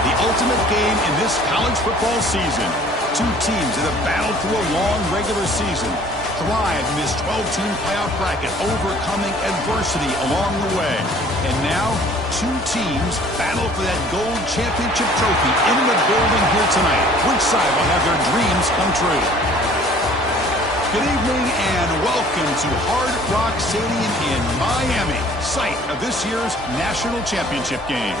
The ultimate game in this college football season. Two teams that have battled through a long regular season, thrived in this 12-team playoff bracket, overcoming adversity along the way. And now, two teams battle for that gold championship trophy in the building here tonight. Which side will have their dreams come true? Good evening and welcome to Hard Rock Stadium in Miami, site of this year's national championship game.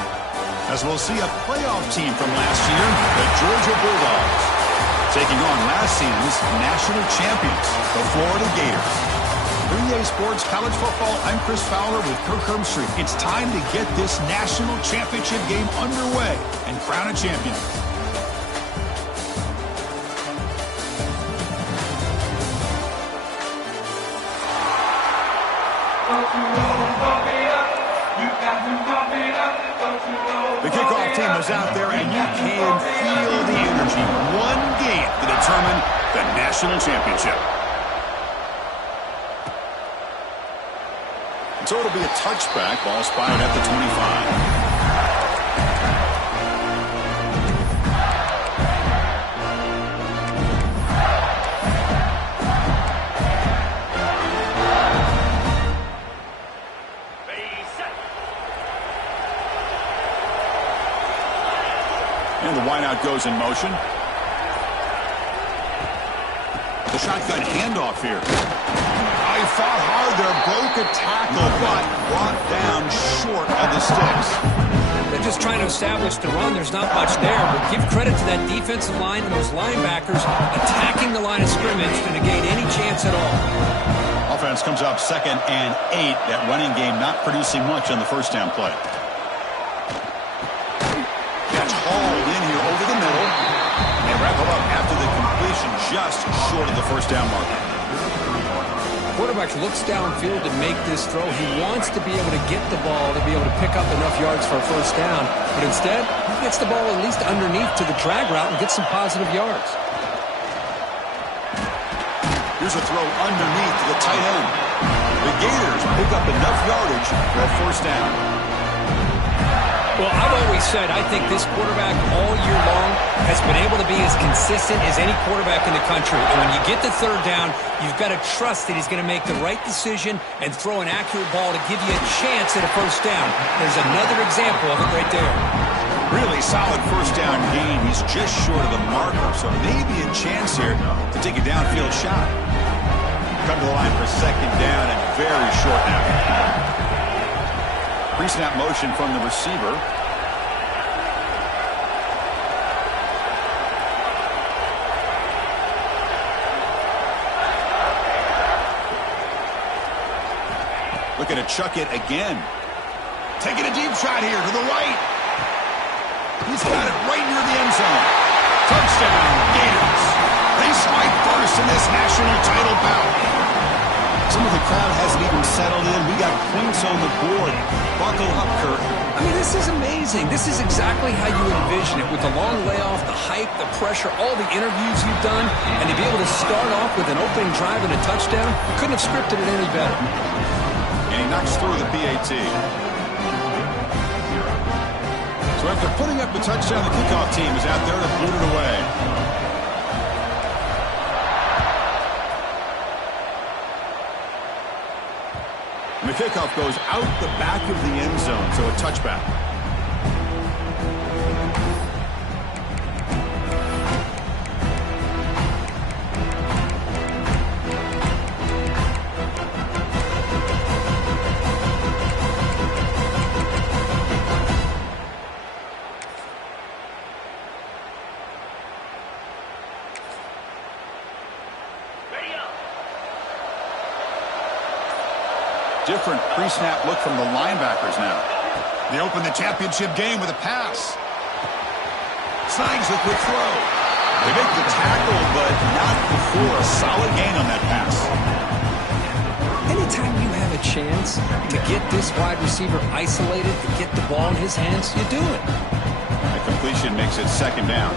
As we'll see a playoff team from last year, the Georgia Bulldogs, taking on last season's national champions, the Florida Gators. For EA Sports College Football, I'm Chris Fowler with Kirk Herbstreit. It's time to get this national championship game underway and crown a champion. The kickoff team is out there, and you can feel the energy. One game to determine the national championship. So it'll be a touchback. Ball spotted at the 25. And the wideout goes in motion. The shotgun handoff here. He fought hard there, broke a tackle, but brought down short of the sticks. They're just trying to establish the run. There's not much there, but give credit to that defensive line and those linebackers attacking the line of scrimmage to negate any chance at all. Offense comes up 2nd and 8. That running game not producing much on the first down play. That's hauled in here over the middle. And wrap it up after the completion just short of the first down marker. Quarterback looks downfield to make this throw. He wants to be able to get the ball to be able to pick up enough yards for a first down. But instead, he gets the ball at least underneath to the drag route and gets some positive yards. Here's a throw underneath to the tight end. The Gators pick up enough yardage for a first down. Well, I've always said I think this quarterback all year long has been able to be as consistent as any quarterback in the country. And when you get the third down, you've got to trust that he's going to make the right decision and throw an accurate ball to give you a chance at a first down. There's another example of it right there. Really solid first down gain. He's just short of the marker, so maybe a chance here to take a downfield shot. Come to the line for second down and very short now. Pre-snap motion from the receiver. Looking to chuck it again. Taking a deep shot here to the right. He's got it right near the end zone. Touchdown, Gators. They strike first in this national title bout. Some of the crowd hasn't even settled in. We got points on the board. Buckle up, Kirk. I mean, this is amazing. This is exactly how you envision it, with the long layoff, the hype, the pressure, all the interviews you've done, and to be able to start off with an opening drive and a touchdown, you couldn't have scripted it any better. And he knocks through the PAT. So after putting up the touchdown, the kickoff team is out there to boot it away. And the kickoff goes out the back of the end zone, so a touchback. Different pre-snap look from the linebackers now. They open the championship game with a pass. Snags the quick throw. They make the tackle, but not before a solid gain on that pass. Anytime you have a chance to get this wide receiver isolated and get the ball in his hands, you do it. That completion makes it second down.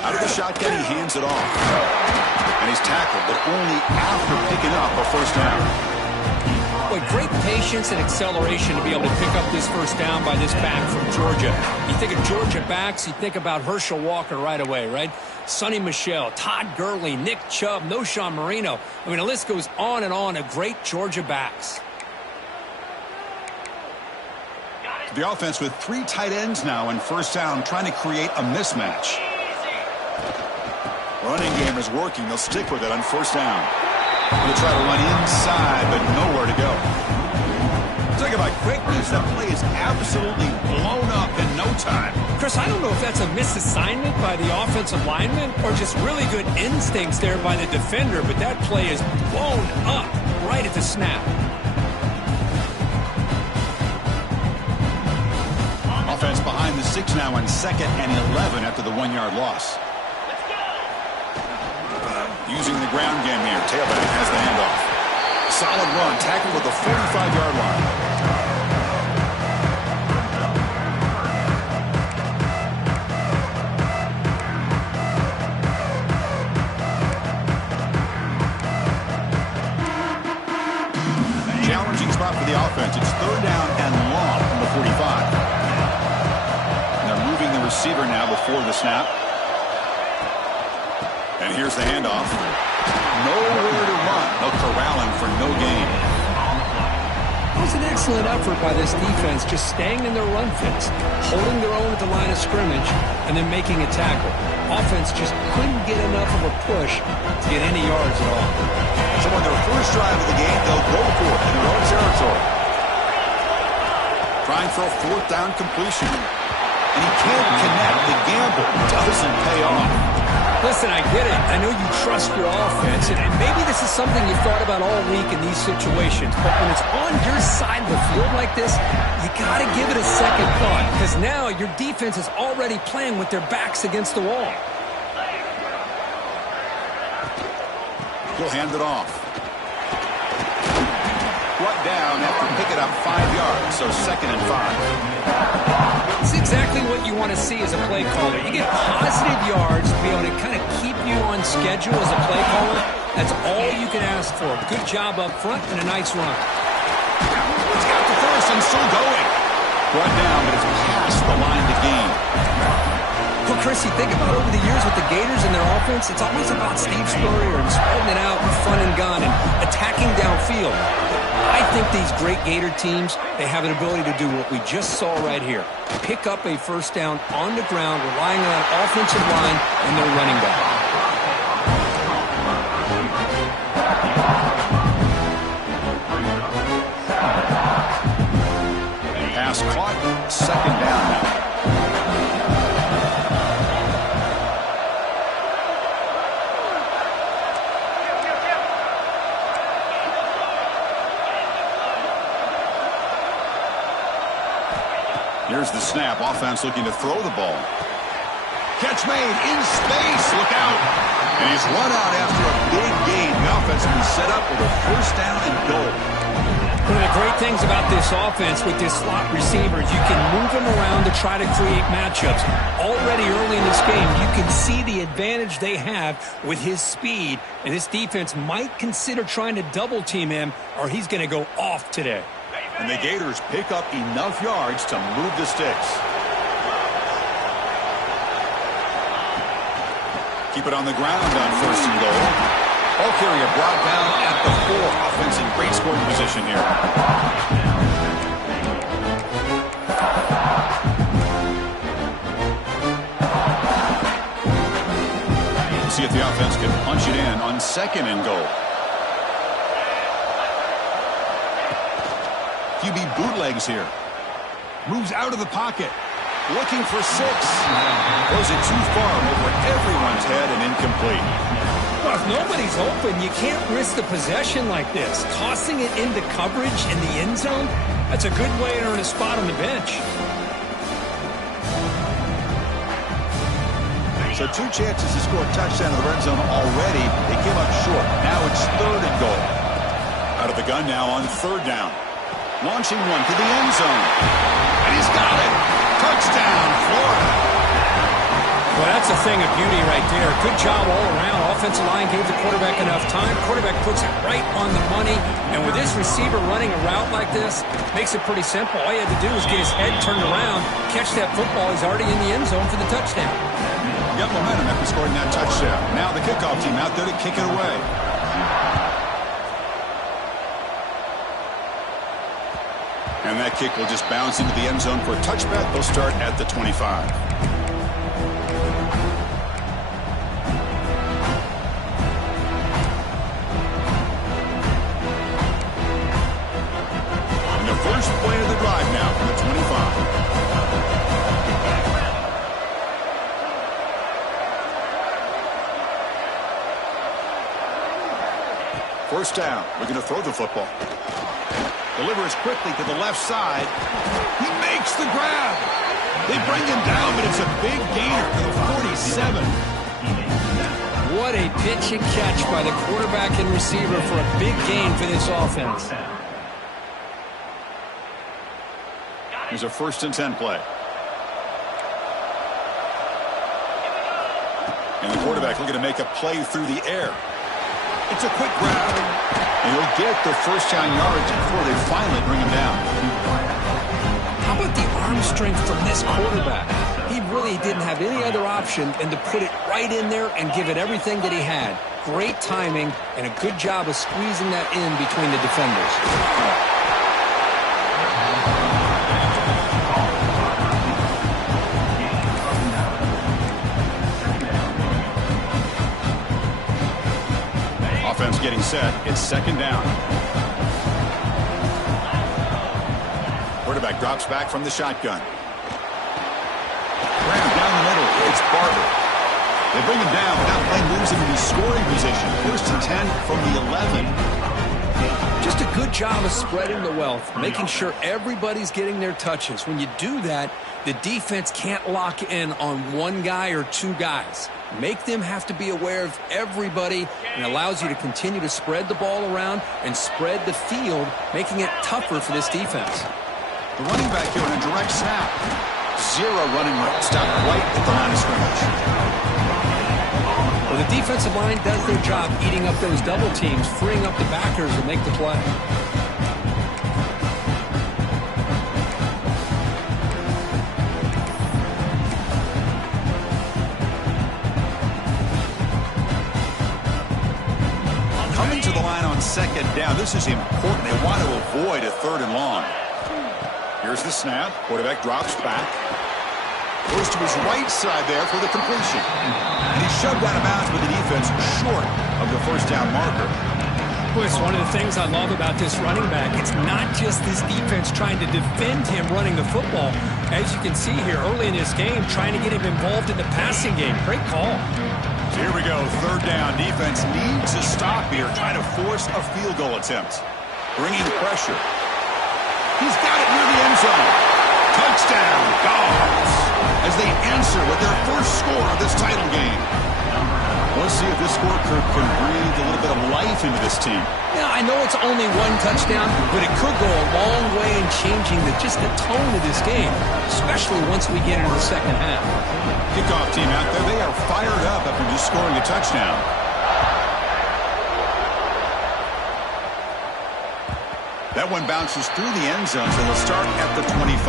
Out of the shotgun, he hands it off. And he's tackled, but only after picking up a first down. Boy, great patience and acceleration to be able to pick up this first down by this back from Georgia. You think of Georgia backs, you think about Herschel Walker right away, right? Sonny Michel, Todd Gurley, Nick Chubb, Noshawn Marino. I mean, the list goes on and on of great Georgia backs. The offense with 3 tight ends now in first down, trying to create a mismatch. Running game is working. They'll stick with it on first down. They'll try to run inside, but nowhere to go. Talk about quickness. That play is absolutely blown up in no time. Chris, I don't know if that's a misassignment by the offensive lineman or just really good instincts there by the defender, but that play is blown up right at the snap. Offense behind the 6 now on 2nd and 11 after the 1-yard loss. Using the ground game here. Tailback has the handoff. Solid run. Tackled with the 45-yard line. Challenging spot for the offense. It's 3rd down and long from the 45. And they're moving the receiver now before the snap. And here's the handoff. Nowhere to run. They'll corral him for no gain. It was an excellent effort by this defense, just staying in their run fits, holding their own at the line of scrimmage, and then making a tackle. Offense just couldn't get enough of a push to get any yards at all. So on their first drive of the game, they'll go for it in their own territory. Trying for a 4th down completion. And he can't connect. The gamble doesn't pay off. Listen, I get it. I know you trust your offense, and maybe this is something you've thought about all week in these situations, but when it's on your side of the field like this, you got to give it a second thought, because now your defense is already playing with their backs against the wall. He'll hand it off. Brought down after picking up 5 yards, so 2nd and 5. It's exactly what you want to see as a play caller. You get positive yards to be able to kind of keep you on schedule as a play caller. That's all you can ask for. Good job up front and a nice run. He's got the first and still going. Brought down, but it's past the line to gain. Well, Chris, you think about over the years with the Gators and their offense, it's always about Steve Spurrier and spreading it out with fun and gun and attacking downfield. I think these great Gator teams, they have an ability to do what we just saw right here. Pick up a first down on the ground, relying on an offensive line and their running back. Pass caught, 2nd down now. Here's the snap. Offense looking to throw the ball. Catch made in space. Look out. And he's run out after a big gain. The offense will be set up with a first down and goal. One of the great things about this offense with this slot receivers, you can move them around to try to create matchups. Already early in this game, you can see the advantage they have with his speed. And this defense might consider trying to double team him, or he's going to go off today. And the Gators pick up enough yards to move the sticks. Keep it on the ground on 1st and goal. Ball carrier brought down at the 4. Offense in great scoring position here. See if the offense can punch it in on 2nd and goal. QB bootlegs here. Moves out of the pocket. Looking for 6. Throws it too far over everyone's head and incomplete. Well, if nobody's open, you can't risk the possession like this. Tossing it into coverage in the end zone, that's a good way to earn a spot on the bench. So 2 chances to score a touchdown in the red zone already. They came up short. Now it's 3rd and goal. Out of the gun now on 3rd down. Launching one to the end zone. And he's got it. Touchdown, Florida. Well, that's a thing of beauty right there. Good job all around. Offensive line gave the quarterback enough time. Quarterback puts it right on the money. And with this receiver running a route like this, makes it pretty simple. All you had to do was get his head turned around, catch that football. He's already in the end zone for the touchdown. Got momentum after scoring that touchdown. Now the kickoff team out there to kick it away. And that kick will just bounce into the end zone for a touchback. They'll start at the 25. And the first play of the drive now from the 25. First down. We're going to throw the football. Delivers quickly to the left side. He makes the grab. They bring him down, but it's a big gainer to the 47. What a pitch and catch by the quarterback and receiver for a big gain for this offense. Here's a 1st and 10 play. And the quarterback looking to make a play through the air. It's a quick grab. And he'll get the first down yardage before they finally bring him down. How about the arm strength from this quarterback? He really didn't have any other option than to put it right in there and give it everything that he had. Great timing and a good job of squeezing that in between the defenders. Offense getting set. It's 2nd down. Quarterback drops back from the shotgun. Ram down the middle. It's Barber. They bring him down. That play moves him into scoring position. 1st and 10 from the 11. Just a good job of spreading the wealth, making sure everybody's getting their touches. When you do that, the defense can't lock in on one guy or two guys. Make them have to be aware of everybody, and allows you to continue to spread the ball around and spread the field, making it tougher for this defense. The running back here in a direct snap. 0 running route. Stop right at the line of scrimmage. Well, the defensive line does their job eating up those double teams, freeing up the backers to make the play. Coming to the line on 2nd down. This is important. They want to avoid a 3rd and long. Here's the snap. Quarterback drops back. Goes to his right side there for the completion. And he's shoved out of bounds with the defense short of the 1st down marker. Boy, it's one of the things I love about this running back. It's not just this defense trying to defend him running the football. As you can see here early in this game, trying to get him involved in the passing game. Great call. So here we go. 3rd down. Defense needs a stop here, trying to force a field goal attempt. Bringing pressure. He's got it near the end zone. Touchdown, Dogs, as they answer with their first score of this title game. Let's see if this score can breathe a little bit of life into this team. Now, I know it's only one touchdown, but it could go a long way in changing just the tone of this game, especially once we get into the 2nd half. Kickoff team out there, they are fired up after just scoring a touchdown. That one bounces through the end zone, so they'll start at the 25.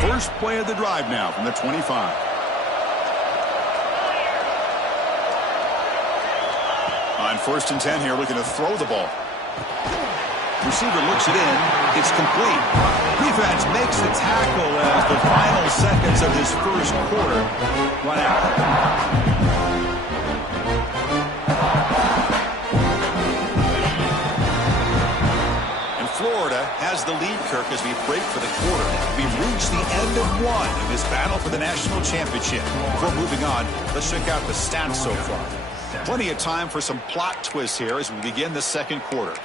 First play of the drive now from the 25. On 1st and 10 here, looking to throw the ball. Receiver looks it in. It's complete. Defense makes the tackle as the final seconds of this first quarter run out. Florida has the lead, Kirk, as we break for the quarter. We've reached the end of one in this battle for the national championship. Before moving on, let's check out the stats so far. Plenty of time for some plot twists here as we begin the 2nd quarter.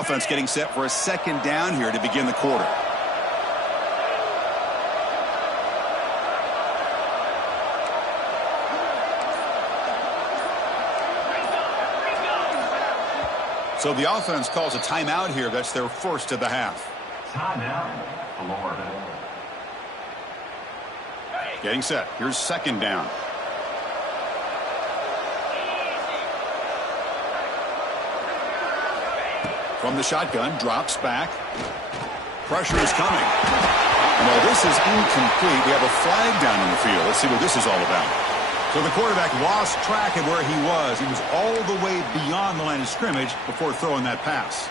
Offense getting set for a second down here to begin the quarter. So the offense calls a timeout here. That's their first of the half. Timeout, Florida. Getting set. Here's second down. From the shotgun, drops back. Pressure is coming. No, this is incomplete. We have a flag down on the field. Let's see what this is all about. So the quarterback lost track of where he was. He was all the way beyond the line of scrimmage before throwing that pass.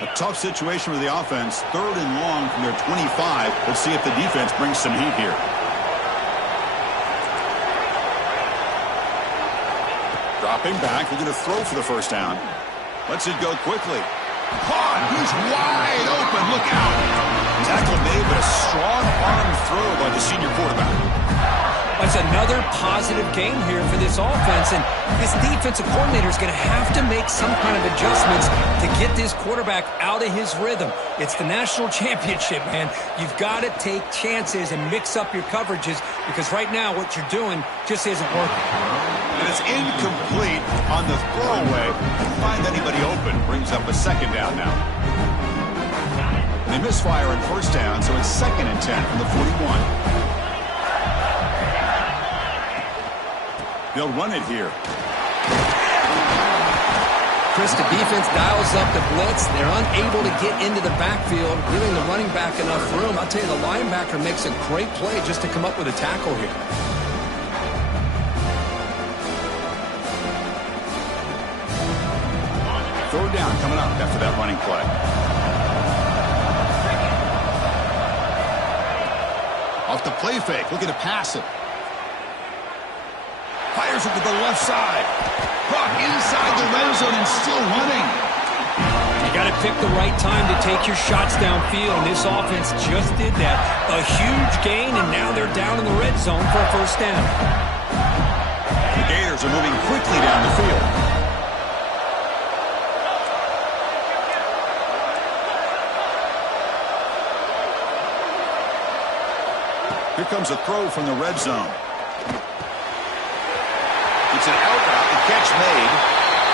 A tough situation for the offense. 3rd and long from their 25. Let's see if the defense brings some heat here. Dropping back, looking to throw for the first down. Lets it go quickly. Caught! He's wide open. Look out! Tackle made, but a strong arm throw by the senior quarterback. That's another positive game here for this offense, and this defensive coordinator is going to have to make some kind of adjustments to get this quarterback out of his rhythm. It's the national championship, man. You've got to take chances and mix up your coverages, because right now what you're doing just isn't working. And it's incomplete on the throwaway. Can't find anybody open. Brings up a second down now. They misfire on first down, so it's 2nd and 10 from the 41. They'll run it here. Chris, the defense dials up the blitz. They're unable to get into the backfield, giving the running back enough room. I'll tell you, the linebacker makes a great play just to come up with a tackle here. Third down coming up after that running play. Off the play fake, looking to pass it. Fires it to the left side. Caught inside the red zone and still running. You got to pick the right time to take your shots downfield, and this offense just did that. A huge gain, and now they're down in the red zone for a first down. The Gators are moving quickly down the field. Here comes a throw from the red zone. It's an out route. The catch made.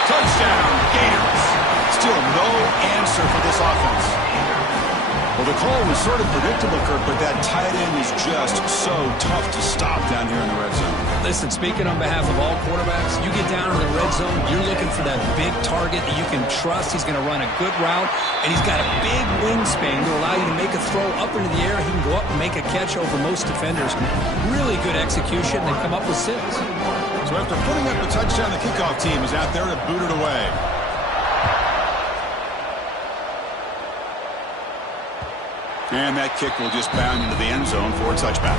Touchdown, Gators. Still no answer for this offense. Well, the call was sort of predictable, Kirk, but that tight end is just so tough to stop down here in the red zone. Listen, speaking on behalf of all quarterbacks, you get down in the red zone, you're looking for that big target that you can trust. He's going to run a good route, and he's got a big wingspan to allow you to make a throw up into the air. He can go up and make a catch over most defenders. Really good execution. They come up with 6. So after putting up the touchdown, the kickoff team is out there to boot it away. And that kick will just bound into the end zone for a touchback.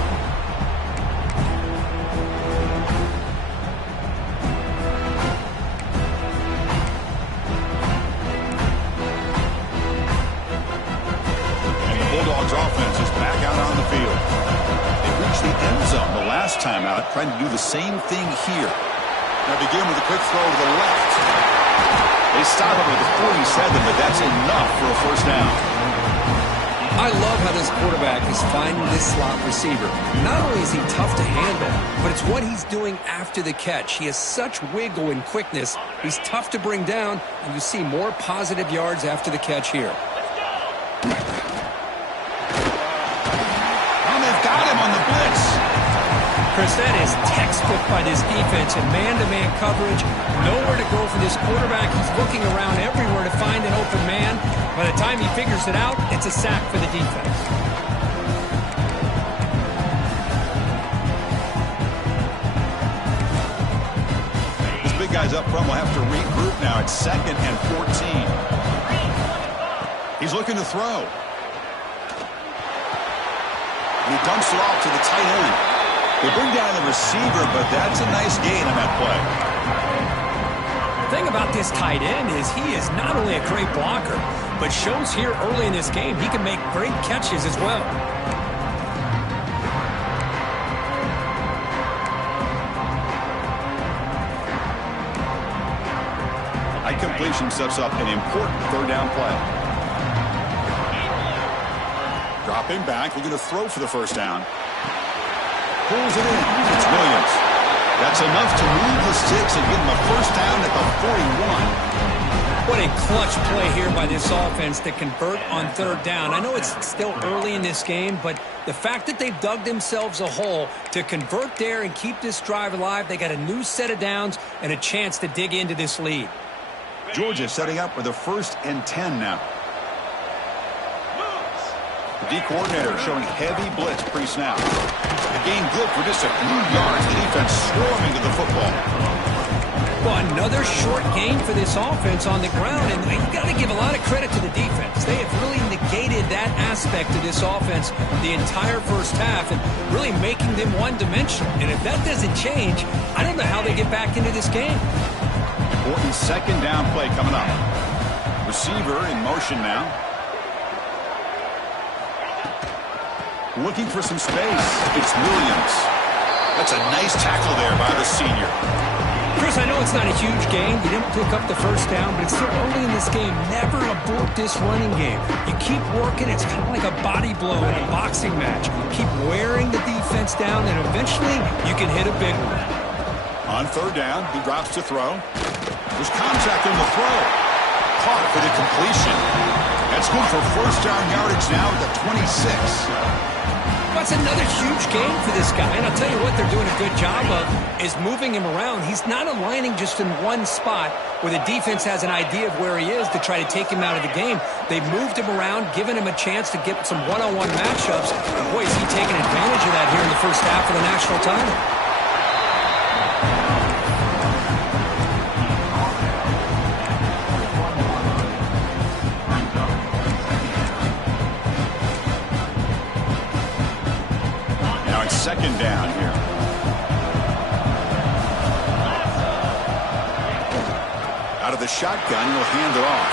And the Bulldogs offense is back out on the field. They reached the end zone the last time out, trying to do the same thing here. Now begin with a quick throw to the left. They stop him with the 47, but that's enough for a first down. I love how this quarterback is finding this slot receiver. Not only is he tough to handle, but it's what he's doing after the catch. He has such wiggle and quickness. He's tough to bring down, and you see more positive yards after the catch here. And they've got him on the blitz. Chris, that is textbook by this defense in man-to-man coverage. Nowhere to go for this quarterback. He's looking around everywhere to find an open man. By the time he figures it out, it's a sack for the defense. This big guy's up front will have to regroup now. It's 2nd and 14. He's looking to throw. He dumps it off to the tight end. They bring down the receiver, but that's a nice gain on that play. The thing about this tight end is he is not only a great blocker, but shows here early in this game he can make great catches as well. completion sets up an important third down play. Dropping back, looking to throw for the first down. Pulls it in. It's Williams. That's enough to move the sticks and give him a first down at the 41. What a clutch play here by this offense to convert on third down. I know it's still early in this game, but the fact that they've dug themselves a hole to convert there and keep this drive alive, they got a new set of downs and a chance to dig into this lead. Georgia setting up with a 1st and 10 now. The D coordinator showing heavy blitz pre-snap. The gain good for just a few yards. The defense swarming to the football. Well, another short gain for this offense on the ground, and you got to give a lot of credit to the defense. They have really negated that aspect of this offense the entire first half and really making them one-dimensional. And if that doesn't change, I don't know how they get back into this game. Important second down play coming up. Receiver in motion now. Looking for some space. It's Williams. That's a nice tackle there by the senior. Chris, I know it's not a huge game. You didn't pick up the first down, but it's still early in this game. Never abort this running game. You keep working. It's kind of like a body blow in a boxing match. Keep wearing the defense down, and eventually you can hit a big one. On third down, he drops to throw. There's contact in the throw. Caught for the completion. That's good for first down yardage now at the 26. That's another huge game for this guy, and I'll tell you what they're doing a good job of is moving him around. He's not aligning just in one spot where the defense has an idea of where he is to try to take him out of the game. They've moved him around, given him a chance to get some one-on-one matchups, and boy, is he taking advantage of that here in the first half of the national title. Second down here. Out of the shotgun, he'll hand it off.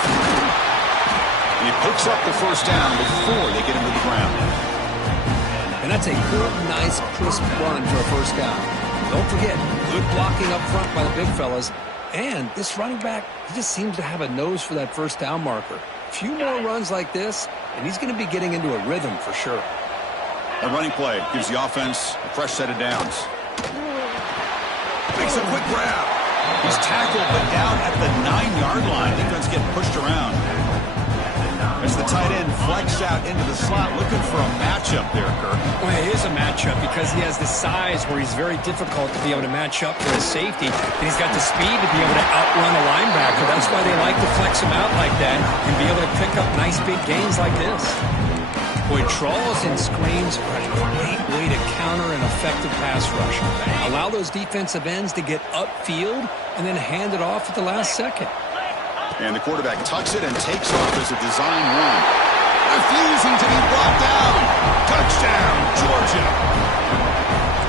And he picks up the first down before they get him to the ground. And that's a good, nice, crisp run for a first down. Don't forget, good blocking up front by the big fellas. And this running back, he just seems to have a nose for that first down marker. A few more runs like this, and he's going to be getting into a rhythm for sure. A running play gives the offense a fresh set of downs. Makes a quick grab. He's tackled, but down at the 9-yard line. Defense getting pushed around. As the tight end flexed out into the slot, looking for a matchup there, Kirk. Well, it is a matchup because he has the size where he's very difficult to be able to match up for his safety. And he's got the speed to be able to outrun a linebacker. That's why they like to flex him out like that and be able to pick up nice big gains like this. Boy, trawls and screens are a great way to counter an effective pass rush. Allow those defensive ends to get upfield and then hand it off at the last second. And the quarterback tucks it and takes off as a design run. Refusing to be brought down. Touchdown, Georgia.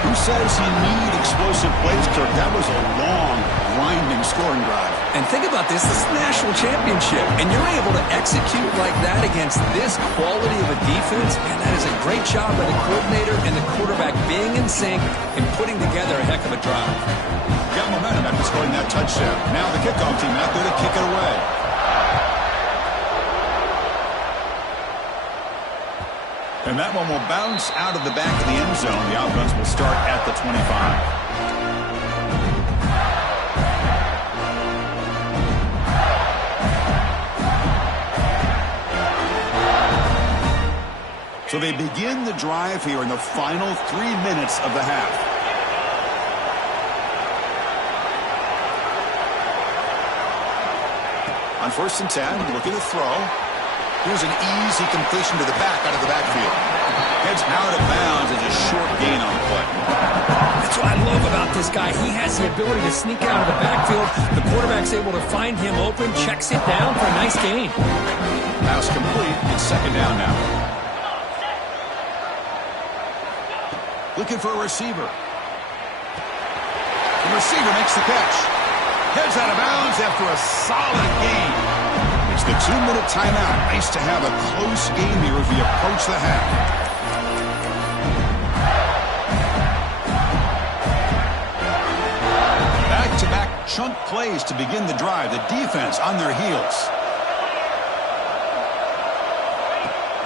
Who says you need explosive plays, Kirk? That was a long, grinding scoring drive. And think about this is the national championship, and you're able to execute like that against this quality of a defense, and that is a great job by the coordinator and the quarterback being in sync and putting together a heck of a drive. Got momentum after scoring that touchdown. Now the kickoff team out there to kick it away. And that one will bounce out of the back of the end zone. The offense will start at the 25. So they begin the drive here in the final 3 minutes of the half. On 1st and 10, looking to throw. Here's an easy completion to the back out of the backfield. Heads out of bounds as a short gain on the play. That's what I love about this guy. He has the ability to sneak out of the backfield. The quarterback's able to find him open, checks it down for a nice gain. Pass complete. It's second down now. Looking for a receiver. The receiver makes the catch. Heads out of bounds after a solid gain. It's the 2-minute timeout. Nice to have a close game here as we approach the half. Back-to-back chunk plays to begin the drive. The defense on their heels.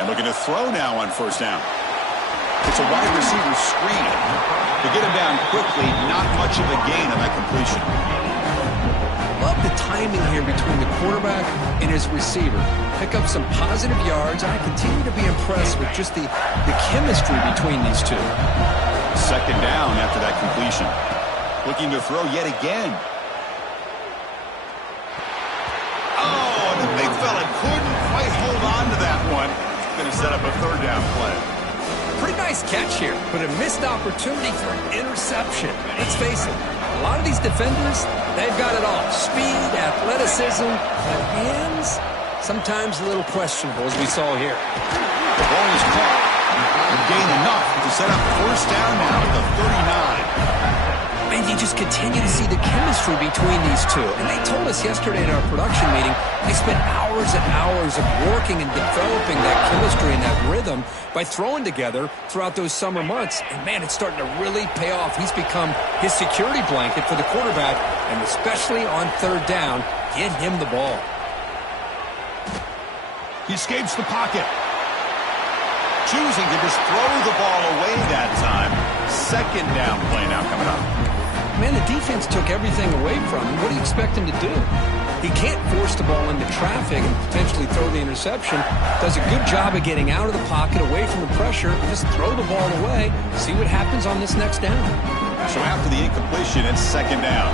And looking to throw now on first down. It's a wide receiver screen. To get him down quickly, not much of a gain on that completion. Love the timing here between the quarterback and his receiver. Pick up some positive yards. I continue to be impressed with just the chemistry between these two. Second down after that completion. Looking to throw yet again. Oh, and the big fella couldn't quite hold on to that one. Going to set up a third down play. Pretty nice catch here, but a missed opportunity for an interception. Let's face it, a lot of these defenders, they've got it all. Speed, athleticism, but hands, sometimes a little questionable, as we saw here. The ball is caught. They gain enough to set up first down now at the 39. And you just continue to see the chemistry between these two. And they told us yesterday in our production meeting, they spent hours and hours of working and developing that chemistry and that rhythm by throwing together throughout those summer months. And, man, it's starting to really pay off. He's become his security blanket for the quarterback, and especially on third down, get him the ball. He escapes the pocket. Choosing to just throw the ball away that time. Second down play now coming up. Man, the defense took everything away from him. What do you expect him to do? He can't force the ball into traffic and potentially throw the interception. Does a good job of getting out of the pocket, away from the pressure, just throw the ball away, see what happens on this next down. So after the incompletion, it's second down.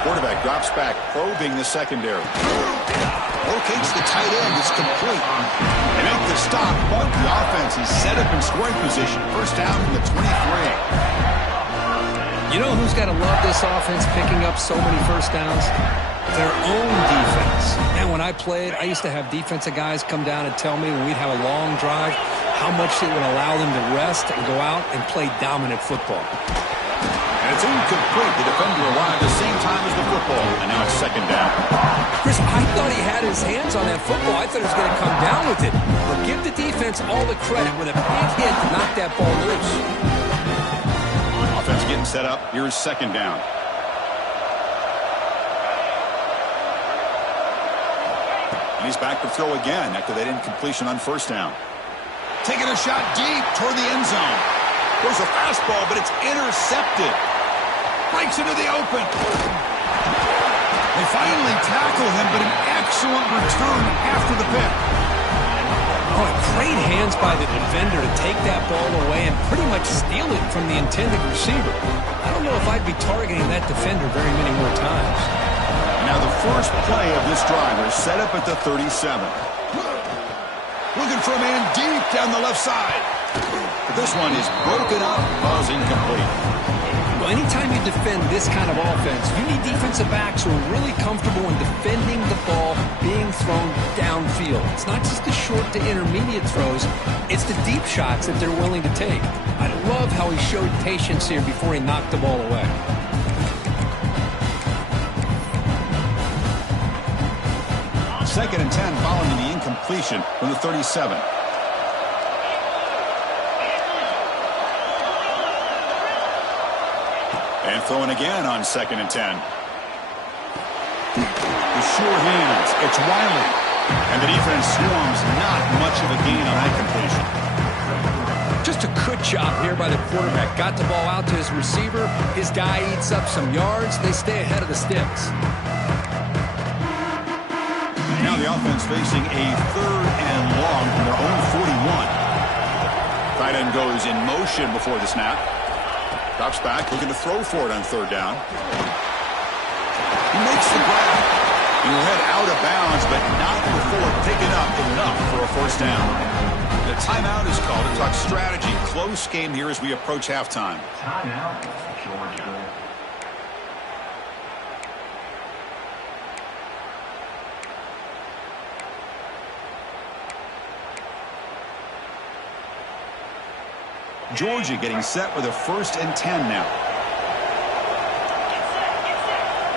Quarterback drops back, probing the secondary. Locates the tight end. It's complete. They make the stop, but the offense is set up in scoring position. First down from the 23. You know who's got to love this offense picking up so many first downs? Their own defense. And when I played, I used to have defensive guys come down and tell me when we'd have a long drive how much it would allow them to rest and go out and play dominant football. And it's incomplete. The defender arrived the same time as the football, and now it's second down. Chris, I thought he had his hands on that football. I thought he was going to come down with it. But give the defense all the credit with a big hit to knock that ball loose. Offense getting set up. Here's second down. And he's back to throw again after that incompletion on first down. Taking a shot deep toward the end zone. There's a fastball, but it's intercepted. Breaks into the open. They finally tackle him, but an excellent return after the pick. Oh, great hands by the defender to take that ball away and pretty much steal it from the intended receiver. I don't know if I'd be targeting that defender very many more times. Now the first play of this drive is set up at the 37. Looking for a man deep down the left side. But this one is broken up, balls incomplete. Well, anytime you defend this kind of offense, you need defensive backs who are really comfortable in defending the ball being thrown downfield. It's not just the short to intermediate throws, it's the deep shots that they're willing to take. I love how he showed patience here before he knocked the ball away. Second and 10 following the incompletion from the 37. And throwing again on second and 10. With sure hands, it's Wiley. And the defense swarms, not much of a gain on that completion. Just a good job here by the quarterback. Got the ball out to his receiver. His guy eats up some yards. They stay ahead of the sticks. Now the offense facing a third and long from their own 41. Tight end goes in motion before the snap. Drops back, looking to throw for it on third down. He makes the grab. And he'll head out of bounds, but not before picking up enough for a first down. The timeout is called to talk strategy. Close game here as we approach halftime. Timeout, Georgia. Georgia getting set with a first and 10 now.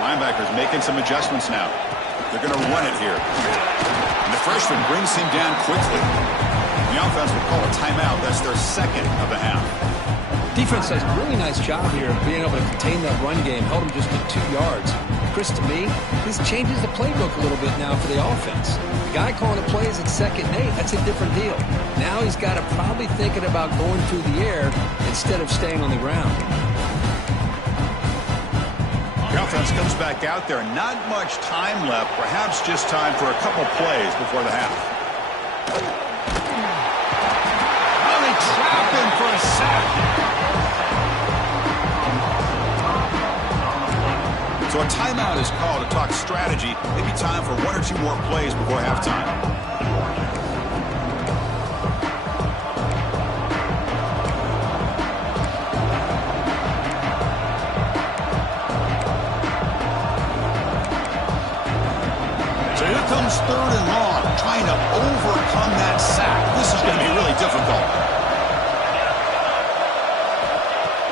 Linebackers making some adjustments now. They're going to run it here. And the freshman brings him down quickly. The offense will call a timeout. That's their second of the half. Defense does a really nice job here of being able to contain that run game. Held him just at 2 yards. Chris, to me, this changes the playbook a little bit now for the offense. The guy calling the plays at 2nd and 8, that's a different deal. Now he's got to probably thinking about going through the air instead of staying on the ground. The offense comes back out there. Not much time left. Perhaps just time for a couple plays before the half. Oh, they trap him for a sack. So a timeout is called to talk strategy. Maybe time for 1 or 2 more plays before halftime. So here comes 3rd and long, trying to overcome that sack. This is going to be really difficult.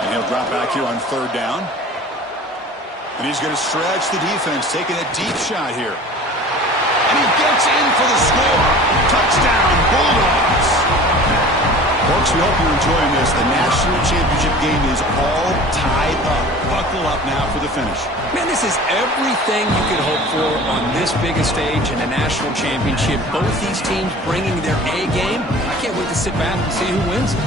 And he'll drop back here on 3rd down. And he's going to stretch the defense, taking a deep shot here. And he gets in for the score. Touchdown, Bulldogs. Folks, we hope you're enjoying this. The national championship game is all tied up. Buckle up now for the finish. Man, this is everything you could hope for on this biggest stage in a national championship. Both these teams bringing their A game. I can't wait to sit back and see who wins it.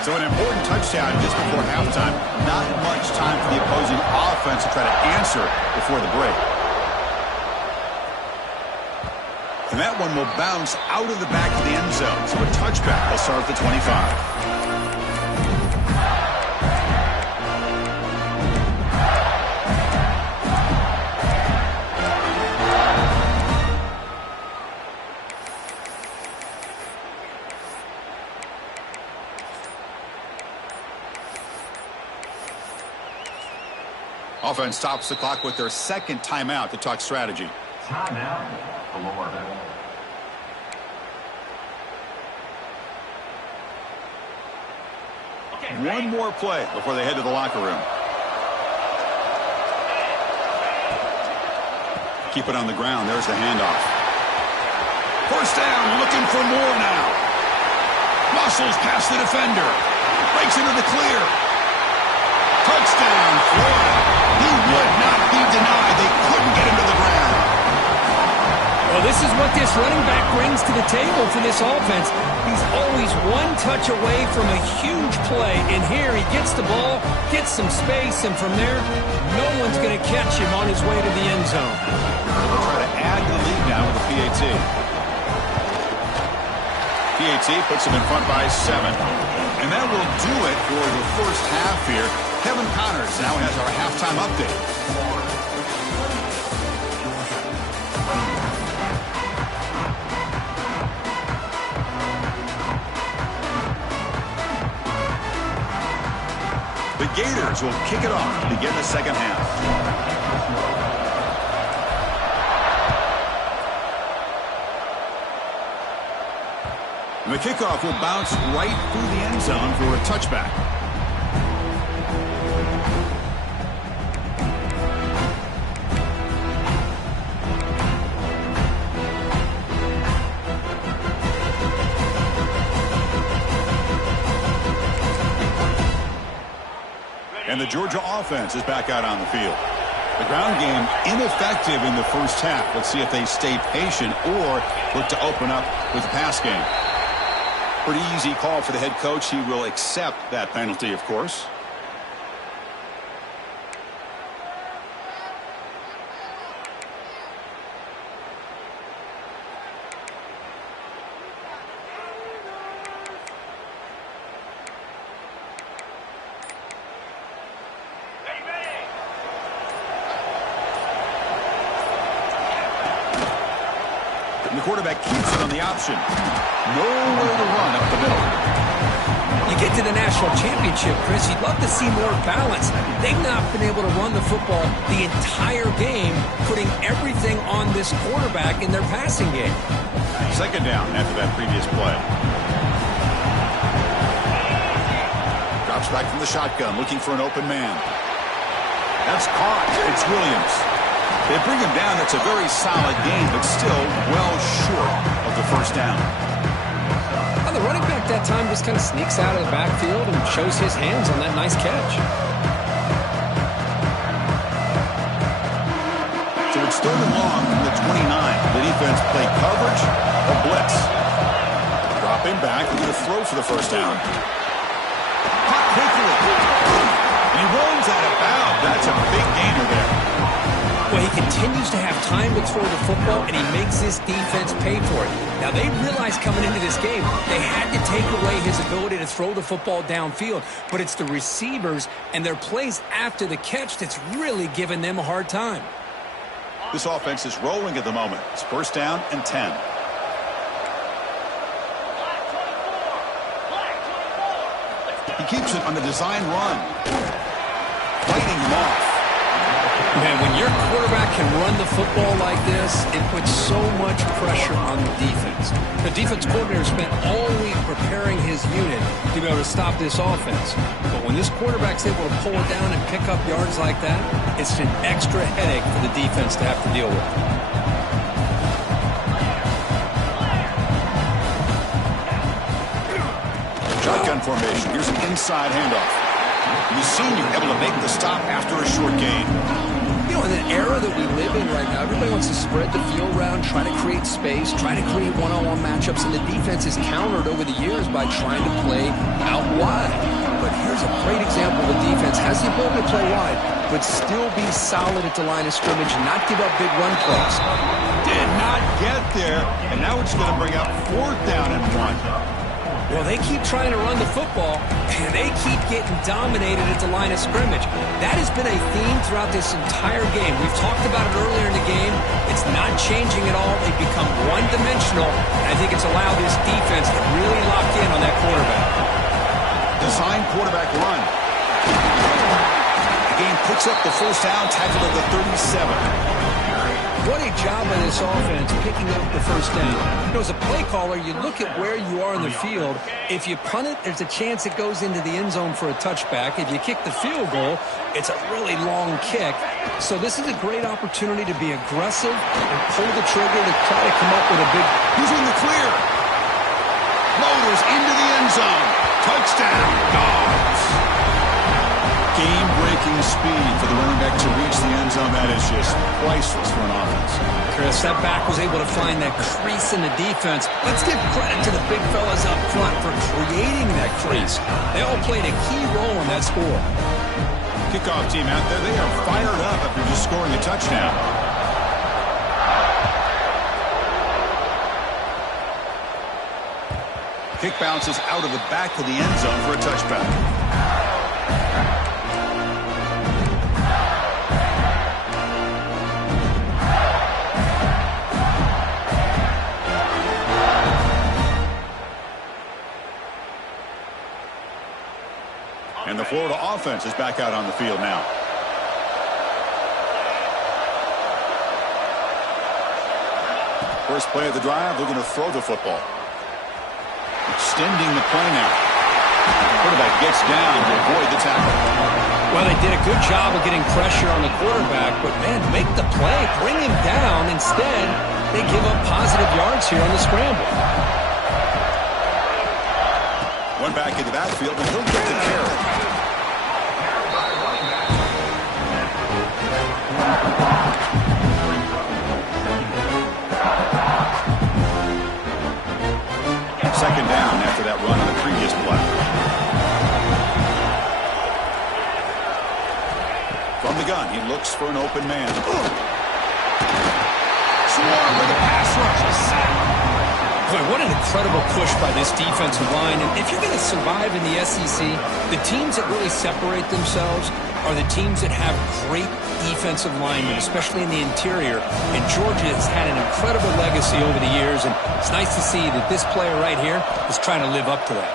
So an important touchdown just before halftime. Not much time for the opposing offense to try to answer before the break. And that one will bounce out of the back of the end zone. So a touchback will start at the 25. Offense stops the clock with their 2nd timeout to talk strategy. Timeout, Florida. One more play before they head to the locker room. Keep it on the ground. There's the handoff. 1st down, looking for more now. Muscles past the defender. Breaks into the clear. Touchdown, Florida. He would not be denied. They couldn't get him to the ground. Well, this is what this running back brings to the table for this offense. He's always one touch away from a huge play. And here he gets the ball, gets some space, and from there, no one's going to catch him on his way to the end zone. They'll try to add to the lead now with the PAT. PAT puts him in front by 7. And that will do it for the first half here. Kevin Connors now has our halftime update. The Gators will kick it off to begin the 2nd half. And the kickoff will bounce right through the end zone for a touchback. And the Georgia offense is back out on the field. The ground game ineffective in the first half. Let's see if they stay patient or look to open up with the pass game. Pretty easy call for the head coach. He will accept that penalty, of course. And the quarterback keeps it on the option. Nowhere to run up the middle. You get to the national championship, Chris, you'd love to see more balance. They've not been able to run the football the entire game, putting everything on this quarterback in their passing game. 2nd down after that previous play. Drops back from the shotgun, looking for an open man. That's caught. It's Williams. They bring him down. That's a very solid gain, but still well short of the first down. Well, the running back that time just kind of sneaks out of the backfield and shows his hands on that nice catch. So it's third and long from the 29. The defense play coverage or blitz. Dropping back, they're going to throw for the first down. Caught quickly. And he rolls out of bounds. That's a big gainer there. Well, he continues to have time to throw the football, and he makes this defense pay for it. Now, they realized coming into this game they had to take away his ability to throw the football downfield, but it's the receivers and their plays after the catch that's really giving them a hard time. This offense is rolling at the moment. It's first down and 10. He keeps it on the design run. Fighting him off. Man, when your quarterback can run the football like this, it puts so much pressure on the defense. The defense coordinator spent all week preparing his unit to be able to stop this offense. But when this quarterback's able to pull it down and pick up yards like that, it's an extra headache for the defense to have to deal with. Shotgun formation. Here's an inside handoff. The senior able to make the stop after a short gain. You know, in the era that we live in right now, everybody wants to spread the field around, try to create space, try to create one-on-one matchups, and the defense is countered over the years by trying to play out wide. But here's a great example of a defense has the ability to play wide, but still be solid at the line of scrimmage and not give up big run plays. Did not get there, and now it's going to bring up fourth down and 1. Well, they keep trying to run the football, and they keep getting dominated at the line of scrimmage. That has been a theme throughout this entire game. We've talked about it earlier in the game. It's not changing at all. They've become one-dimensional, and I think it's allowed this defense to really lock in on that quarterback. Design quarterback run. The game picks up the first down, tackled at the 37. What a job by this offense picking up the first down. You know, as a play caller, you look at where you are in the field. If you punt it, there's a chance it goes into the end zone for a touchback. If you kick the field goal, it's a really long kick. So this is a great opportunity to be aggressive and pull the trigger to try to come up with a big... He's in the clear. Motors into the end zone. Touchdown, Dogs. Game-breaking speed for the running back to reach the end zone. That is just priceless for an offense. Chris, that back was able to find that crease in the defense. Let's give credit to the big fellas up front for creating that crease. They all played a key role in that score. Kickoff team out there, they are fired up after just scoring a touchdown. Kick bounces out of the back of the end zone for a touchback. And the Florida offense is back out on the field now. First play of the drive, they're going to throw the football. Extending the play now. Quarterback gets down to avoid the tackle. Well, they did a good job of getting pressure on the quarterback, but, man, make the play. Bring him down. Instead, they give up positive yards here on the scramble. One back in the backfield, and he'll get the carry. Second down after that run on the previous play. From the gun, he looks for an open man. Swarm with a pass rush. A sack. Boy, what an incredible push by this defensive line. And if you're going to survive in the SEC, the teams that really separate themselves are the teams that have great defensive linemen, especially in the interior. And Georgia has had an incredible legacy over the years, and it's nice to see that this player right here is trying to live up to that.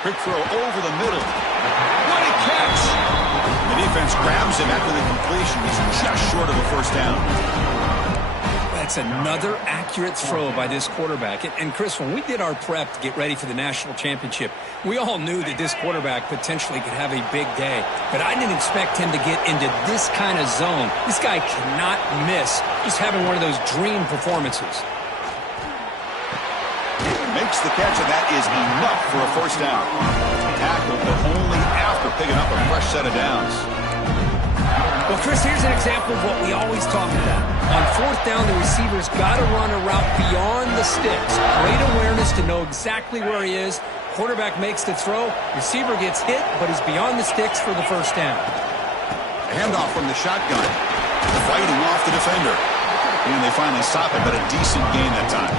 Quick throw over the middle. What a catch! The defense grabs him after the completion. He's just short of a first down. That's another accurate throw by this quarterback. And Chris, when we did our prep to get ready for the national championship, we all knew that this quarterback potentially could have a big day. But I didn't expect him to get into this kind of zone. This guy cannot miss just having one of those dream performances. Makes the catch, and that is enough for a first down. Tackled, but only after picking up a fresh set of downs. Well, Chris, here's an example of what we always talk about. On fourth down, the receiver's got to run a route beyond the sticks. Great awareness to know exactly where he is. Quarterback makes the throw. Receiver gets hit, but is beyond the sticks for the first down. A handoff from the shotgun. Fighting off the defender. And they finally stop it, but a decent gain that time.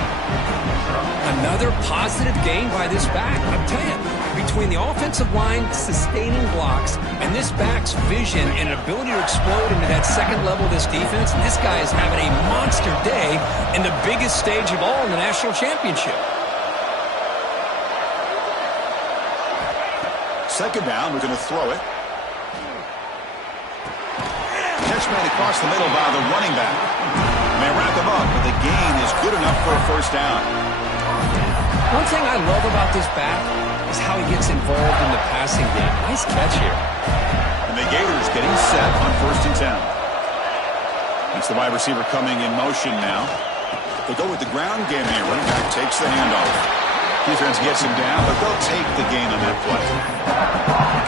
Another positive gain by this back. I'm telling you, between the offensive line sustaining blocks and this back's vision and ability to explode into that second level of this defense, this guy is having a monster day in the biggest stage of all in the national championship. Second down, we're going to throw it. Catch made across the middle by the running back. May wrap him up, but the gain is good enough for a first down. One thing I love about this back is how he gets involved in the passing game. Nice catch here. And the Gators getting set on 1st and 10. That's the wide receiver coming in motion now. They'll go with the ground game here. Running back takes the handoff. Defense gets him down, but they'll take the gain on that play.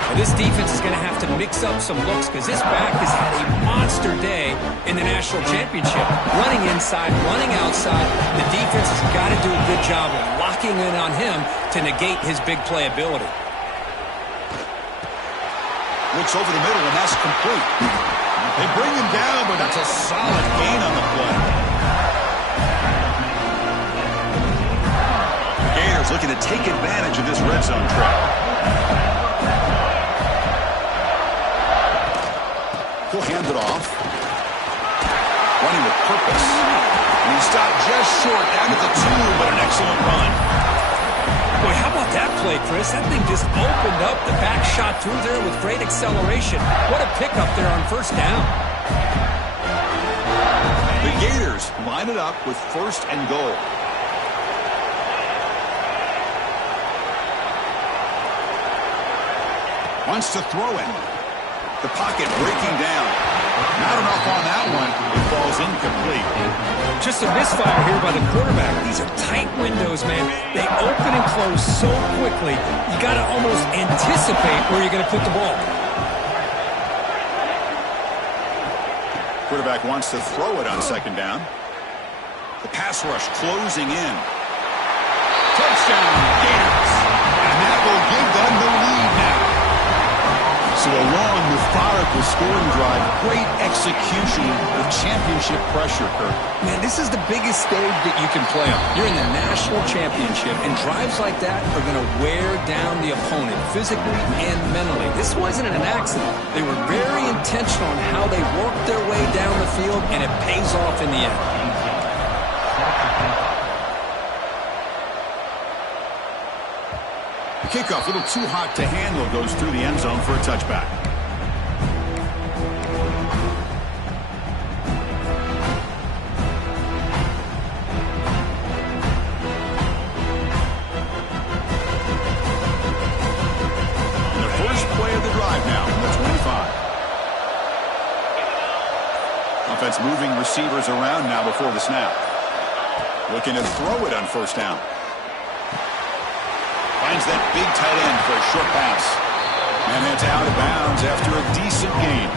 Well, this defense is going to have to mix up some looks because this back has had a monster day in the national championship. Running inside, running outside. The defense has got to do a good job of locking in on him to negate his big play ability. Looks over the middle, and that's complete. They bring him down, but that's a solid gain on the play. Looking to take advantage of this red zone trap. He'll hand it off. Running with purpose. And he stopped just short down at the 2, but an excellent run. Boy, how about that play, Chris? That thing just opened up. The back shot through there with great acceleration. What a pickup there on first down. The Gators line it up with 1st and goal. Wants to throw it. The pocket breaking down. Not enough on that one. It falls incomplete. Just a misfire here by the quarterback. These are tight windows, man. They open and close so quickly. You got to almost anticipate where you're going to put the ball. Quarterback wants to throw it on 2nd down. The pass rush closing in. Touchdown, Gators. And that will give them the lead now. So a long, methodical scoring drive. Great execution with championship pressure, Kirk. Man, this is the biggest stage that you can play on. You're in the national championship, and drives like that are going to wear down the opponent physically and mentally. This wasn't an accident. They were very intentional on how they worked their way down the field, and it pays off in the end. Kickoff, a little too hot to handle, goes through the end zone for a touchback. And the first play of the drive now from the 25. Offense moving receivers around now before the snap. Looking to throw it on 1st down. Finds that big tight end for a short pass. And it's out of bounds after a decent gain.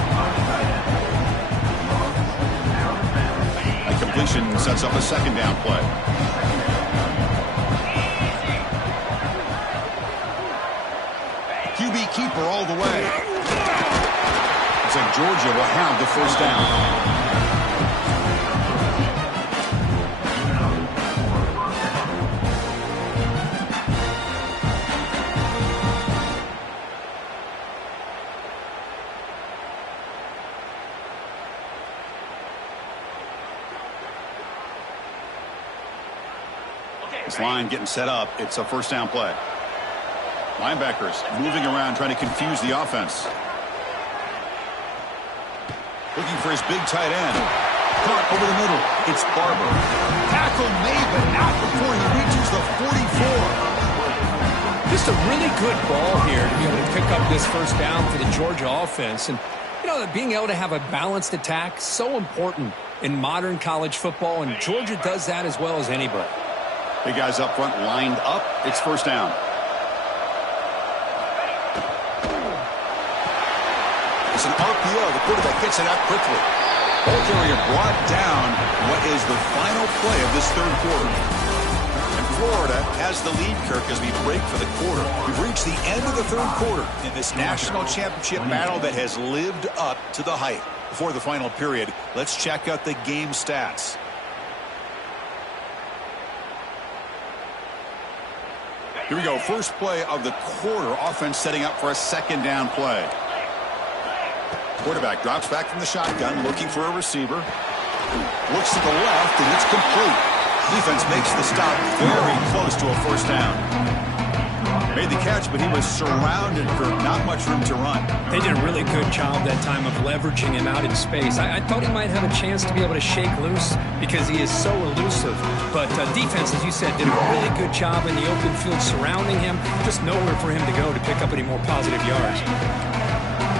The completion sets up a 2nd down play. QB keeper all the way. Looks like Georgia will have the 1st down. This line getting set up. It's a 1st down play. Linebackers moving around, trying to confuse the offense. Looking for his big tight end. Caught over the middle. It's Barber. Tackle made, but not before he reaches the 44. Just a really good ball here to be able to pick up this first down for the Georgia offense. And, you know, being able to have a balanced attack, so important in modern college football, and Georgia does that as well as anybody. The guys up front lined up. It's first down. It's an RPO. The quarterback gets it out quickly. Ball carrier brought down. What is the final play of this third quarter? And Florida has the lead, Kirk, as we break for the quarter. We've reached the end of the third quarter in this national championship battle that has lived up to the hype. Before the final period, let's check out the game stats. Here we go. First play of the quarter. Offense setting up for a second down play. Quarterback drops back from the shotgun, looking for a receiver. Looks to the left, and it's complete. Defense makes the stop very close to a first down. Made the catch, but he was surrounded for not much room to run. They did a really good job that time of leveraging him out in space. I thought he might have a chance to be able to shake loose because he is so elusive. But defense, as you said, did a really good job in the open field surrounding him. Just nowhere for him to go to pick up any more positive yards.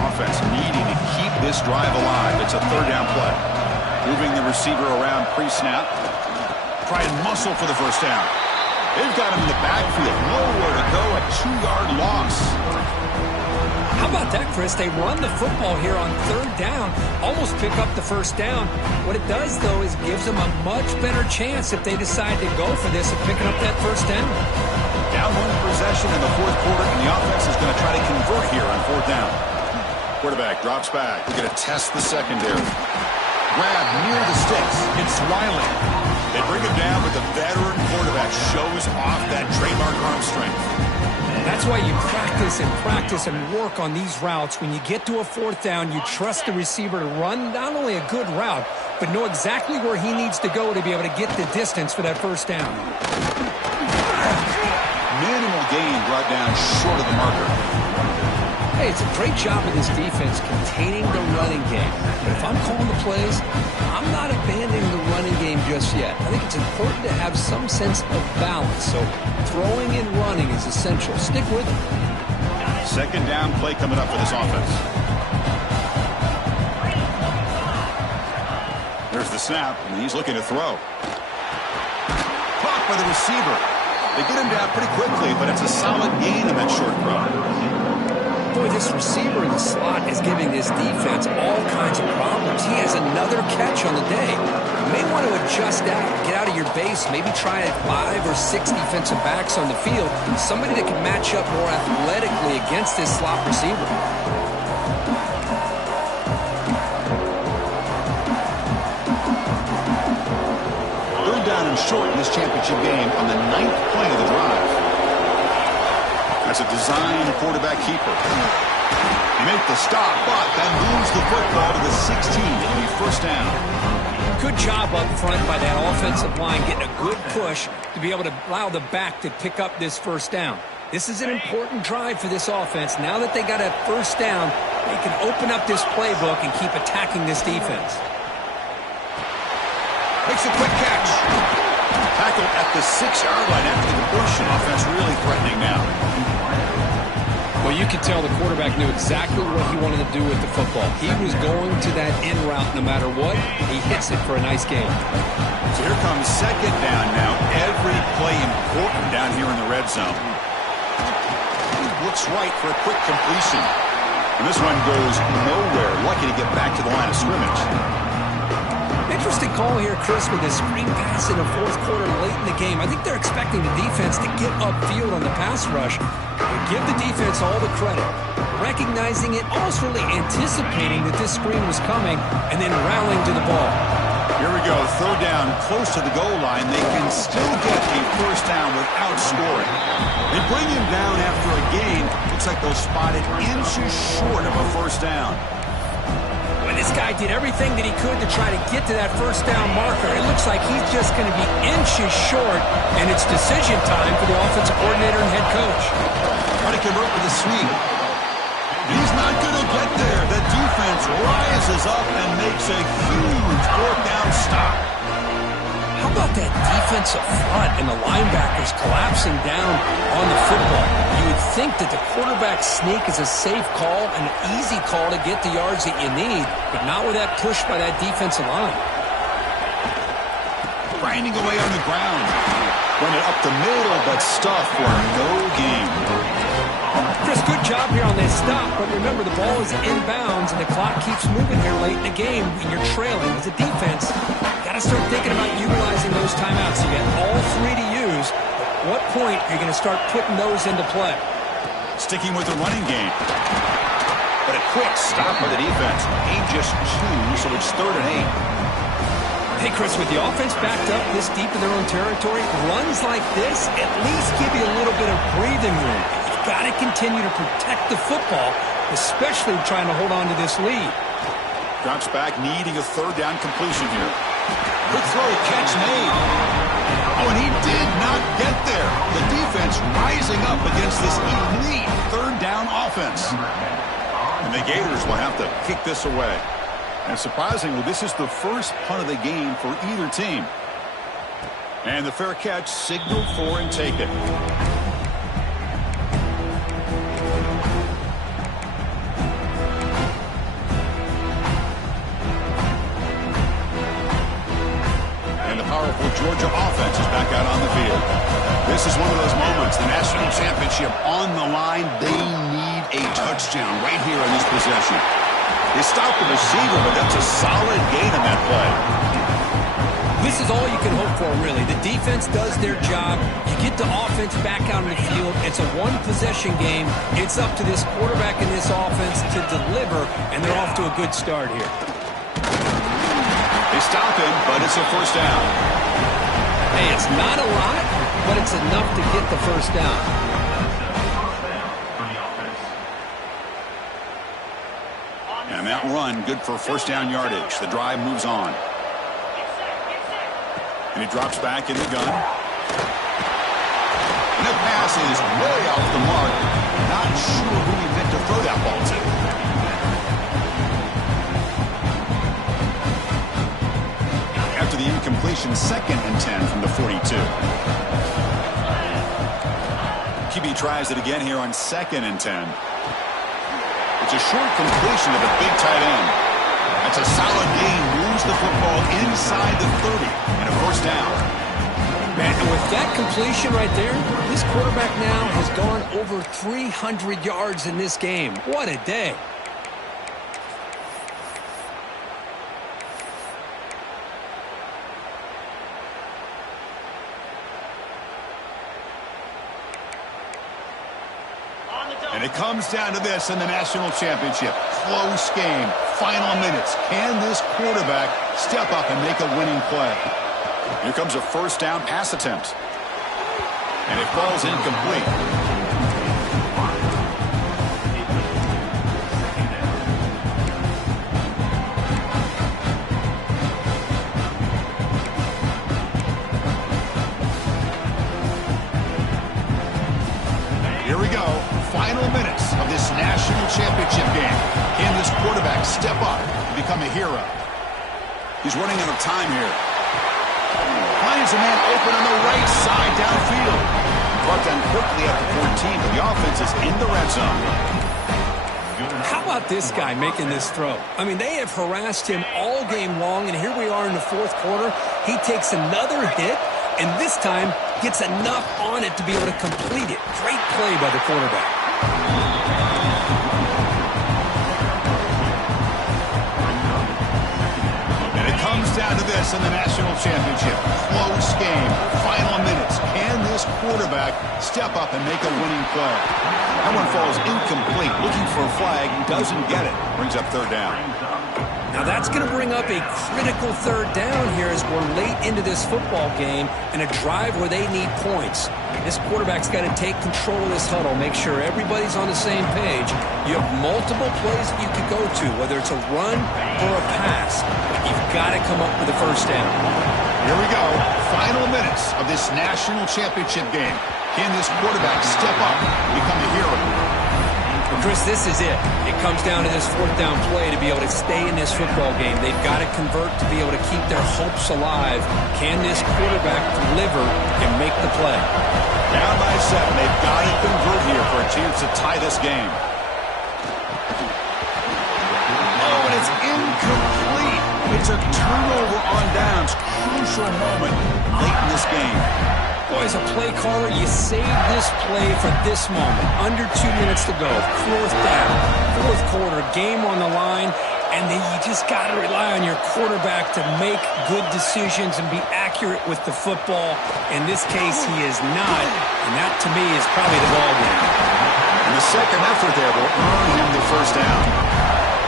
Offense needing to keep this drive alive. It's a third down play. Moving the receiver around pre-snap. Try and muscle for the first down. They've got him in the backfield. Nowhere to go. A 2-yard loss. How about that, Chris? They run the football here on third down. Almost pick up the first down. What it does, though, is gives them a much better chance if they decide to go for this of picking up that first down. Down one possession in the fourth quarter, and the offense is going to try to convert here on fourth down. Quarterback drops back. We're going to test the secondary. Grab near the sticks. It's Wiley. They bring him down, but the veteran quarterback shows off that trademark arm strength. That's why you practice and work on these routes. When you get to a fourth down, you trust the receiver to run not only a good route, but know exactly where he needs to go to be able to get the distance for that first down. Minimal gain brought down short of the marker. Hey, it's a great job of this defense containing the running game. But if I'm calling the plays, I'm not abandoning the running game just yet. I think it's important to have some sense of balance. So throwing and running is essential. Stick with it. Second down play coming up for this offense. There's the snap, and he's looking to throw. Caught by the receiver. They get him down pretty quickly, but it's a solid gain in that short throw. Boy, this receiver in the slot is giving this defense all kinds of problems. He has another catch on the day. You may want to adjust that, get out of your base, maybe try 5 or 6 defensive backs on the field, somebody that can match up more athletically against this slot receiver. Third down and short in this championship game on the 9th play of the drive. That's a design quarterback keeper. They make the stop, but then moves the football to the 16. It'll be first down. Good job up front by that offensive line, getting a good push to be able to allow the back to pick up this first down. This is an important drive for this offense. Now that they got a first down, they can open up this playbook and keep attacking this defense. Makes a quick catch. Tackle at the 6-yard line after the completion. Offense really threatening now. Well, you could tell the quarterback knew exactly what he wanted to do with the football. He was going to that in route no matter what. He hits it for a nice gain. So here comes second down now. Every play important down here in the red zone. Looks right for a quick completion. And this one goes nowhere. Lucky to get back to the line of scrimmage. Interesting call here, Chris, with this screen pass in the fourth quarter late in the game. I think they're expecting the defense to get upfield on the pass rush. Give the defense all the credit. Recognizing it, almost really anticipating that this screen was coming, and then rallying to the ball. Here we go, third down, close to the goal line. They can still get a first down without scoring. They bring him down after a gain. Looks like they'll spot it inches short of a first down. When this guy did everything that he could to try to get to that first down marker, it looks like he's just going to be inches short, and it's decision time for the offensive coordinator and head coach. Try to convert with a sweep. He's not going to get there. The defense defense rises up and makes a huge fourth down stop. How about that defensive front and the linebackers collapsing down on the football? You would think that the quarterback sneak is a safe call, an easy call to get the yards that you need, but not with that push by that defensive line. Grinding away on the ground. Run it up the middle, but stuff for no gain. Chris, good job here on this stop, but remember the ball is inbounds and the clock keeps moving here late in the game when you're trailing. As a defense, got to start thinking about utilizing those timeouts. You got all three to use. At what point are you going to start putting those into play? Sticking with the running game. But a quick stop by the defense. Gain just 2, so it's 3rd and 8. Hey, Chris, with the offense backed up this deep in their own territory, runs like this at least give you a little bit of breathing room. You've got to continue to protect the football, especially trying to hold on to this lead. Drops back, needing a 3rd down completion here. Good throw, catch made. Oh, and he did not get there. The defense rising up against this elite 3rd down offense. And the Gators will have to kick this away. And surprisingly, this is the first punt of the game for either team. And the fair catch signaled for and taken. And the powerful Georgia offense is back out on the field. This is one of those moments, the national championship on the line. They need a touchdown right here in this possession. They stopped the receiver, but that's a solid gain on that play. This is all you can hope for, really. The defense does their job. You get the offense back out on the field. It's a one-possession game. It's up to this quarterback and this offense to deliver, and they're off to a good start here. They stop him, but it's a 1st down. Hey, it's not a lot, but it's enough to get the 1st down. And that run, good for 1st down yardage. The drive moves on. And he drops back in the gun. And the pass is way off the mark. Not sure who he meant to throw that ball to. After the incompletion, 2nd and 10 from the 42. QB tries it again here on 2nd and 10. It's a short completion to the big tight end. That's a solid gain. Moves the football inside the 30 and a 1st down. Man, and with that completion right there, this quarterback now has gone over 300 yards in this game. What a day. And it comes down to this in the national championship. Close game. Final minutes. Can this quarterback step up and make a winning play? Here comes a 1st down pass attempt. And it falls incomplete. Here we go. Final minutes of this national championship game. Can this quarterback step up and become a hero? He's running out of time here. Finds a man open on the right side downfield. Brought down quickly at the 14, but the offense is in the red zone. How about this guy making this throw? I mean, they have harassed him all game long, and here we are in the 4th quarter. He takes another hit, and this time gets enough on it to be able to complete it. Great play by the quarterback. And it comes down to this in the national championship. Close game. Final minutes. Can this quarterback step up and make a winning play? That one falls incomplete. Looking for a flag. Doesn't get it. Brings up 3rd down. Now that's going to bring up a critical 3rd down here as we're late into this football game and a drive where they need points. This quarterback's got to take control of this huddle, make sure everybody's on the same page. You have multiple plays that you could go to, whether it's a run or a pass. But you've got to come up with a 1st down. Here we go. Final minutes of this national championship game. Can this quarterback step up and become a hero? Well, Chris, this is it. It comes down to this fourth down play to be able to stay in this football game. They've got to convert to be able to keep their hopes alive. Can this quarterback deliver and make the play? Down by 7. They've got to convert here for a chance to tie this game. Oh, and it's incomplete. It's a turnover on downs. Crucial moment late in this game. Boy, as a play caller, you save this play for this moment. Under 2 minutes to go. Fourth down. Fourth quarter. Game on the line. And then you just got to rely on your quarterback to make good decisions and be accurate with the football. In this case, he is not. And that, to me, is probably the ball game. And the second effort there will earn him the first down.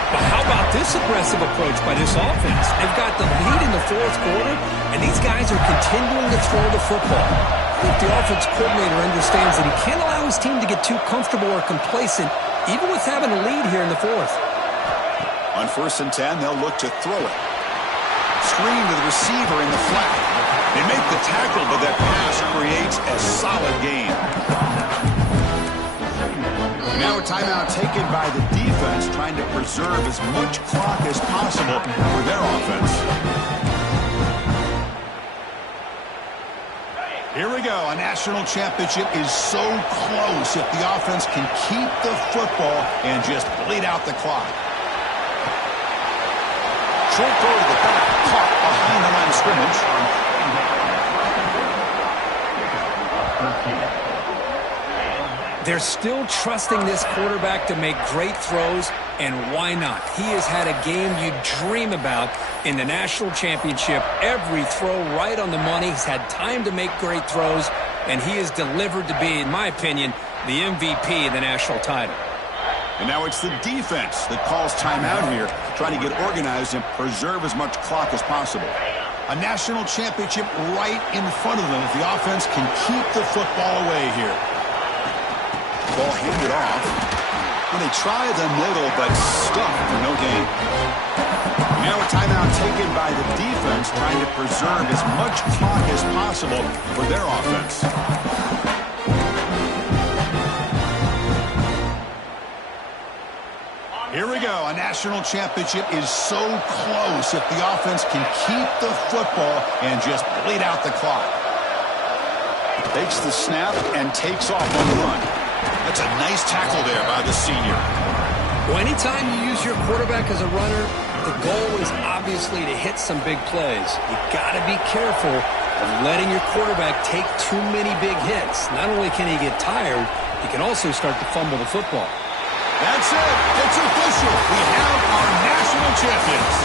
But how about this aggressive approach by this offense? They've got the lead in the fourth quarter, and these guys are continuing to throw the football. I think the offense coordinator understands that he can't allow his team to get too comfortable or complacent, even with having a lead here in the fourth. On 1st and 10, they'll look to throw it. Screen to the receiver in the flat. They make the tackle, but that pass creates a solid gain. Now a timeout taken by the defense, trying to preserve as much clock as possible for their offense. Here we go. A national championship is so close if the offense can keep the football and just bleed out the clock. Short throw to the back, caught behind the line of scrimmage. They're still trusting this quarterback to make great throws, and why not? He has had a game you dream about in the national championship. Every throw right on the money. He's had time to make great throws, and he has delivered to be, in my opinion, the MVP of the national title. And now it's the defense that calls timeout here, trying to get organized and preserve as much clock as possible. A national championship right in front of them if the offense can keep the football away here. Ball handed off. Well, they try the middle, but stuffed for no gain. Now a timeout taken by the defense, trying to preserve as much clock as possible for their offense. Here we go. A national championship is so close if the offense can keep the football and just bleed out the clock. Takes the snap and takes off on the run. That's a nice tackle there by the senior. Well, anytime you use your quarterback as a runner, the goal is obviously to hit some big plays. You've got to be careful of letting your quarterback take too many big hits. Not only can he get tired, he can also start to fumble the football. That's it. It's official. We have our national champions.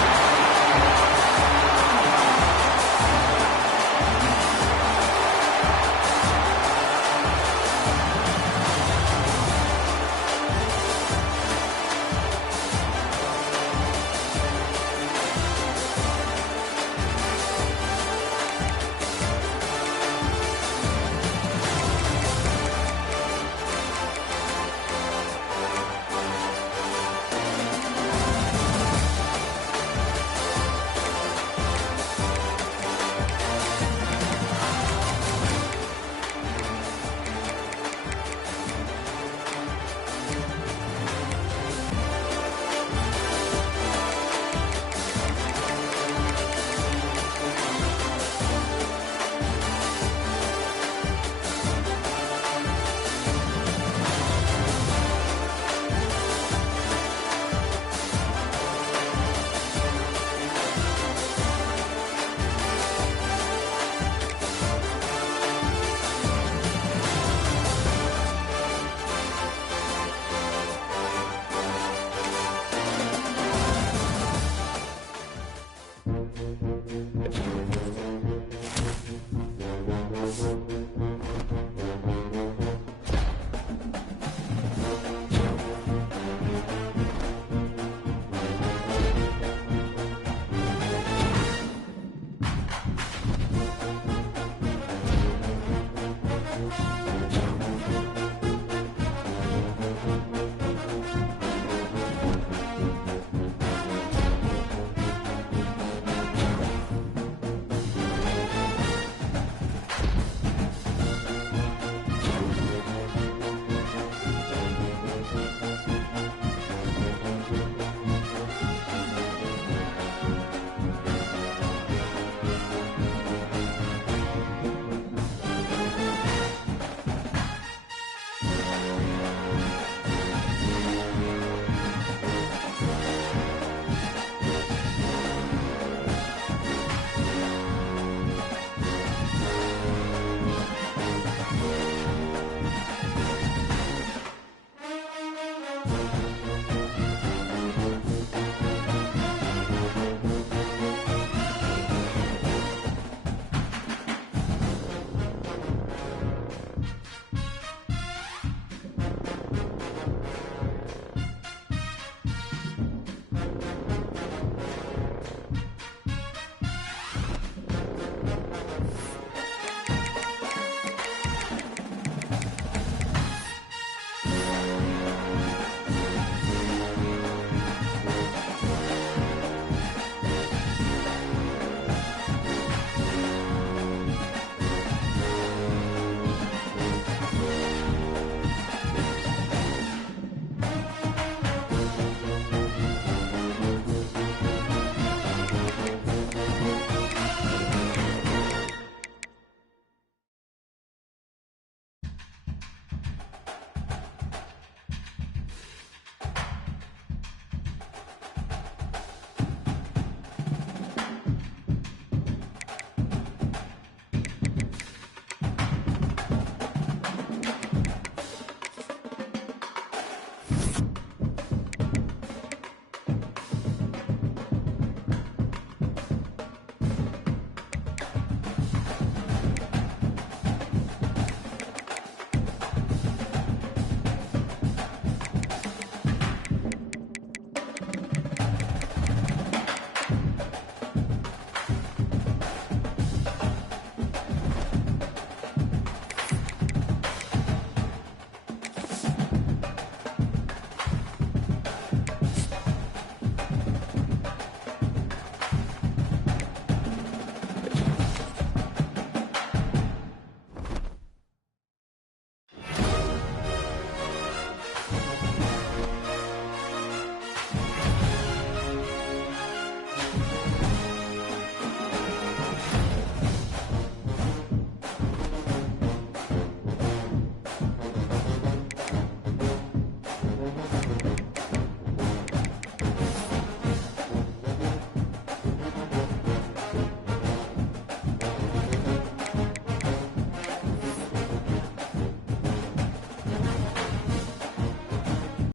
Bye.